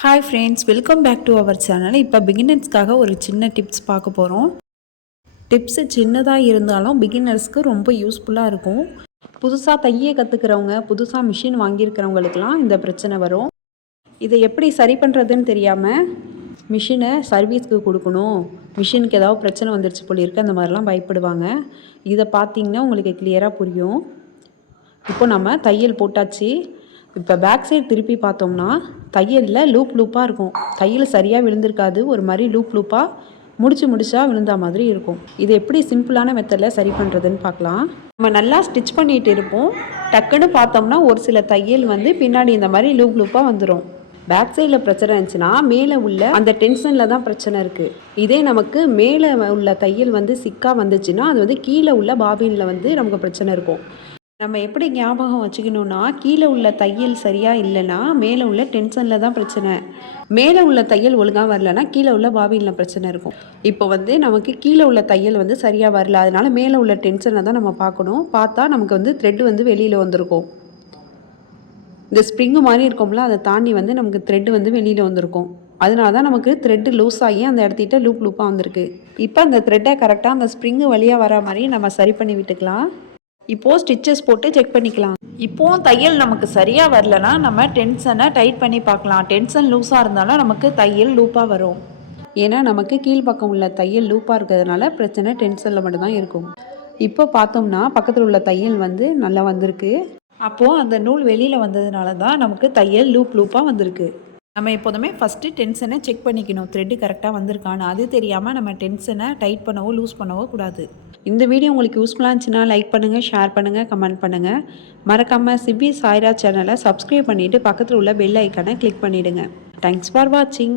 Hi friends, welcome back to our channel. இப்போ பிகினர்ஸ்க்காக ஒரு சின்ன டிப்ஸ் பார்க்க போகிறோம். டிப்ஸு சின்னதாக இருந்தாலும் பிகினர்ஸ்க்கு ரொம்ப யூஸ்ஃபுல்லாக இருக்கும். புதுசாக தைய கற்றுக்கிறவங்க, புதுசாக மிஷின் வாங்கியிருக்கிறவங்களுக்கெல்லாம் இந்த பிரச்சனை வரும். இதை எப்படி சரி பண்ணுறதுன்னு தெரியாமல் மிஷினை சர்வீஸ்க்கு கொடுக்கணும், மிஷினுக்கு ஏதாவது பிரச்சனை வந்துருச்சு போலிருக்கு, அந்த மாதிரிலாம் பயப்படுவாங்க. இதை பார்த்தீங்கன்னா உங்களுக்கு கிளியராக புரியும். இப்போ நம்ம தையல் போட்டாச்சு. இப்போ பேக் சைடு திருப்பி பார்த்தோம்னா தையலில் லூப்பாக இருக்கும். தையல் சரியாக விழுந்திருக்காது, ஒரு மாதிரி லூப்பாக முடிச்சா விழுந்தா மாதிரி இருக்கும். இது எப்படி சிம்பிளான மெத்தடில் சரி பண்ணுறதுன்னு பார்க்கலாம். நம்ம நல்லா ஸ்டிச் பண்ணிகிட்டு இருப்போம், டக்குன்னு பார்த்தோம்னா ஒரு சில தையல் பின்னாடி இந்த மாதிரி லூப்பாக வந்துடும். பேக் சைடில் பிரச்சனை இருந்துச்சுன்னா மேலே உள்ள அந்த டென்ஷனில் தான் பிரச்சனை இருக்குது. இதே நமக்கு மேலே உள்ள தையல் சிக்காக வந்துச்சுன்னா அது கீழே உள்ள பாபினில் நமக்கு பிரச்சனை இருக்கும். நம்ம எப்படி ஞாபகம் வச்சுக்கணுன்னா, கீழே உள்ள தையல் சரியாக இல்லைன்னா மேலே உள்ள டென்ஷனில் தான் பிரச்சனை. மேலே உள்ள தையல் ஒழுங்காக வரலன்னா கீழே உள்ள பாபினில் பிரச்சனை இருக்கும். இப்போ நமக்கு கீழே உள்ள தையல் சரியாக வரல, அதனால் மேலே உள்ள டென்ஷனை தான் நம்ம பார்க்கணும். பார்த்தா நமக்கு த்ரெட்டு வெளியில் வந்திருக்கும். இந்த ஸ்ப்ரிங்கு மாதிரி இருக்கும்ல, அதை தாண்டி நமக்கு த்ரெட்டு வெளியில் வந்திருக்கும். அதனால தான் நமக்கு த்ரெட்டு லூஸ் ஆகி அந்த இடத்திட்ட லூப்பாக வந்திருக்கு. இப்போ அந்த த்ரெட்டை கரெக்டாக அந்த ஸ்ப்ரிங்கு வழியாக வர மாதிரி நம்ம சரி பண்ணி விட்டுக்கலாம். இப்போது ஸ்டிச்சஸ் போட்டு செக் பண்ணிக்கலாம். இப்போது தையல் நமக்கு சரியாக வரலனா நம்ம டென்ஷனை டைட் பண்ணி பார்க்கலாம். டென்ஷன் லூஸாக இருந்தாலும் நமக்கு தையல் லூப்பாக வரும். ஏன்னா நமக்கு கீழ்ப்பக்கம் உள்ள தையல் லூப்பாக இருக்கிறதுனால பிரச்சனை டென்ஷனில் மட்டும்தான் இருக்கும். இப்போ பார்த்தோம்னா பக்கத்தில் உள்ள தையல் நல்லா வந்திருக்கு. அப்போது அந்த நூல் வெளியில் வந்ததுனால தான் நமக்கு தையல் லூப்பாக வந்திருக்கு. நம்ம எப்போதுமே ஃபஸ்ட்டு டென்ஷனை செக் பண்ணிக்கணும், த்ரெட்டு கரெக்டாக வந்திருக்கான்னு. அது தெரியாமல் நம்ம டென்ஷனை டைட் பண்ணவோ லூஸ் பண்ணவோ கூடாது. இந்த வீடியோ உங்களுக்கு யூஸ்ஃபுல்லாக இருந்துச்சுன்னா லைக் பண்ணுங்கள், ஷேர் பண்ணுங்கள், கமெண்ட் பண்ணுங்கள். மறக்காமல் சிவி சாய்ரா சேனலை சப்ஸ்கிரைப் பண்ணிவிட்டு பக்கத்தில் உள்ள பெல் ஐக்கானை கிளிக் பண்ணிவிடுங்க. தேங்க்ஸ் ஃபார் வாட்சிங்.